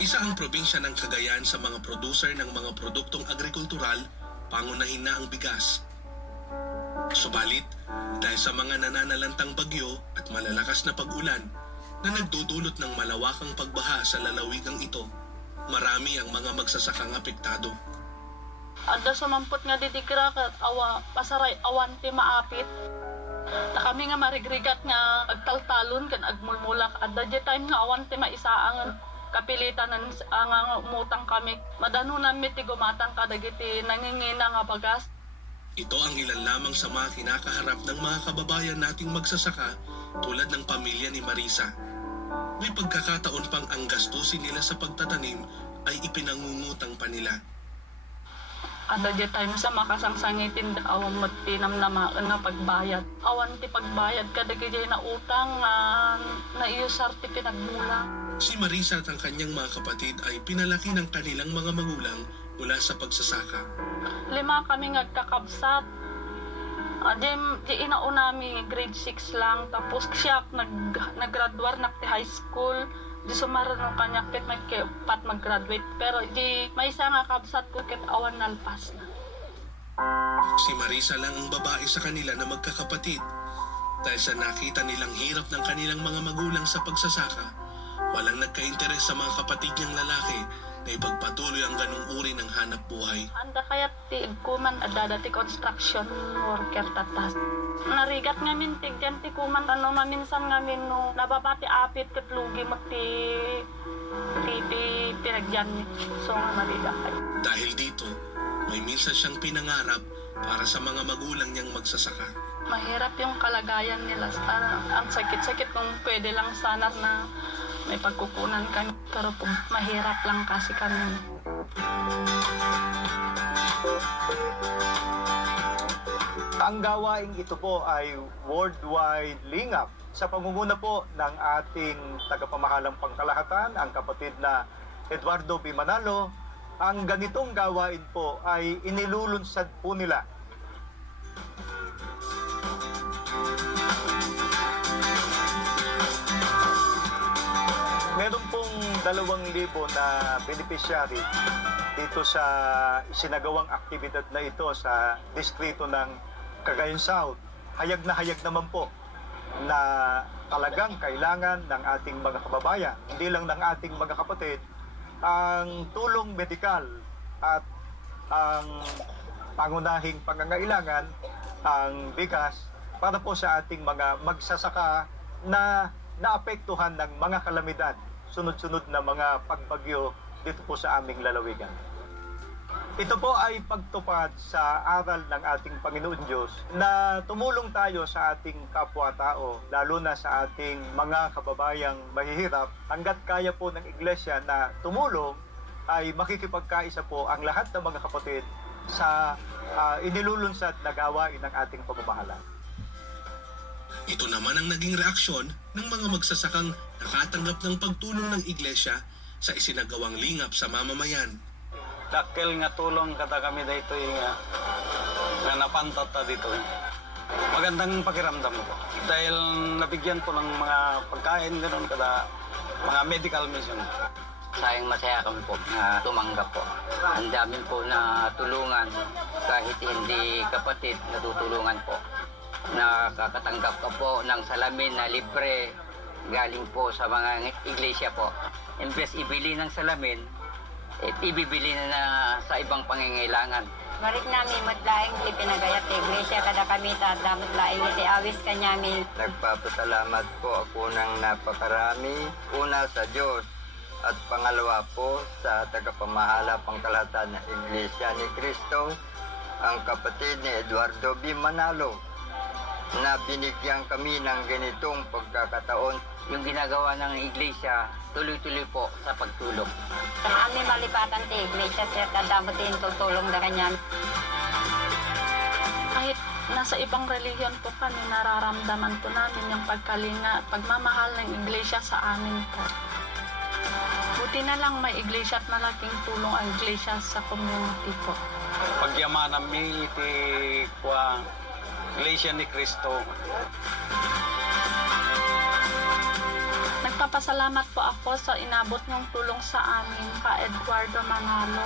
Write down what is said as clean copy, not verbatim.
Isa ang probinsya ng Cagayan sa mga producer ng mga produktong agrikultural, pangunahin na ang bigas. Subalit, dahil sa mga nananalantang bagyo at malalakas na pag-ulan na nagdudulot ng malawakang pagbaha sa lalawigang ito, marami ang mga magsasakang apektado. Ada sumampot nga didikira kat pasaray awan ti maapit. Na kami nga marigrigat nga agtaltalon kan agmulmulak. Ada di time nga awan ti maisaangan kapilitan ang umutang kami. Madano namin ti gumatan kadagiti nangingina nga bagas. Ito ang ilan lamang sa mga kinakaharap ng mga kababayan nating magsasaka tulad ng pamilya ni Marisa. May pagkakataon pang ang gastusin nila sa pagtatanim ay ipinangungutang pa nila. Ada di time sa makasangsangitin awan mo tinamnamaan na pagbayad. Awan ti pagbayad kadagiti na utang na iyo sarti pinagmula. Si Marisa at ang kanyang mga kapatid ay pinalaki ng kanilang mga magulang mula sa pagsasaka. 5 kami nagkakabsat. Di inaunami grade 6 lang. Tapos siya nag-graduar na high school. Di sumarano kanya pit pat mag-graduate. Pero di may isa nga kabsat ko ket awan nalpas na. Si Marisa lang ang babae sa kanila na magkakapatid. Dahil sa nakita nilang hirap ng kanilang mga magulang sa pagsasaka, walang nagka-interes sa mga kapatid niyang lalaki na ipagpatuloy ang ganung uri ng hanap buhay. Anda kaya ti kuman adada ti construction worker tatas. Narigat nga min tigyan ti kuman maminsan nga min no nababati apit ket lugi mo ti pinagyan so nga narigat kay. Dahil dito, may minsan siyang pinangarap para sa mga magulang niyang magsasaka. Mahirap yung kalagayan nila. Ang sakit-sakit kung pwede lang sana na may pagkukunan kami. Pero mahirap lang kasi kami. Ang gawaing ito po ay worldwide lingap sa pangunguna po ng ating tagapamahalang pangkalahatan, ang kapatid na Eduardo B. Manalo. Ang ganitong gawain po ay inilulunsad po nila. Meron pong 2,000 na beneficiary dito sa isinagawang aktibidad na ito sa distrito ng Cagayan South. Hayag na hayag naman po na talagang kailangan ng ating mga kababayan, hindi lang ng ating mga kapatid, ang tulong medikal at ang pangunahing pangangailangan, ang bigas, para po sa ating mga magsasaka na naapektuhan ng mga kalamidad, sunod-sunod na mga pagbagyo dito po sa aming lalawigan. Ito po ay pagtupad sa aral ng ating Panginoon Diyos na tumulong tayo sa ating kapwa-tao, lalo na sa ating mga kababayang mahihirap. Hanggat kaya po ng Iglesia na tumulong, ay makikipagkaisa po ang lahat ng mga kapatid sa inilulunsad na gawain ng ating pamamahala. Ito naman ang naging reaksyon ng mga magsasakang nakatanggap ng pagtulong ng Iglesia sa isinagawang lingap sa mamamayan. Dakil nga tulong kada kami dito nga napantat ta dito. Magandang pakiramdam ko. Dahil nabigyan po ng mga pagkain ganoon kada mga medical mission. Sayang masaya kami po na tumanggap po. Ang dami po na tulungan kahit hindi kapatid natutulungan po. Nakakatanggap ka po ng salamin na libre galing po sa mga iglesia po. Imbes ibili ng salamin, ibibili na sa ibang pangangailangan. Marik namin matlaing ti pinagayat ti iglesia kada kami tadamot laing iti awis kanyami. Nagpapasalamat po ako ng napakarami. Una sa Diyos at pangalawa po sa tagapamahala pangkalahatan ng Iglesia ni Cristo, ang kapatid ni Eduardo B. Manalo, na binigyan kami ng ganitong pagkakataon. Yung ginagawa ng iglesia, tuloy-tuloy po sa pagtulong. Ang amin malipatan ti iglesia sir, kadamot din tutulong na kanyan. Kahit nasa ibang relihiyon po kami, nararamdaman po namin yung pagkalinga, pagmamahal ng iglesia sa amin po. Buti na lang may iglesia at malaking tulong ang iglesia sa community po. Pagyamanan mi iti kwa Iglesia ni Cristo. Nagpapasalamat po ako sa inabot niyong tulong sa amin, ka Eduardo Manalo.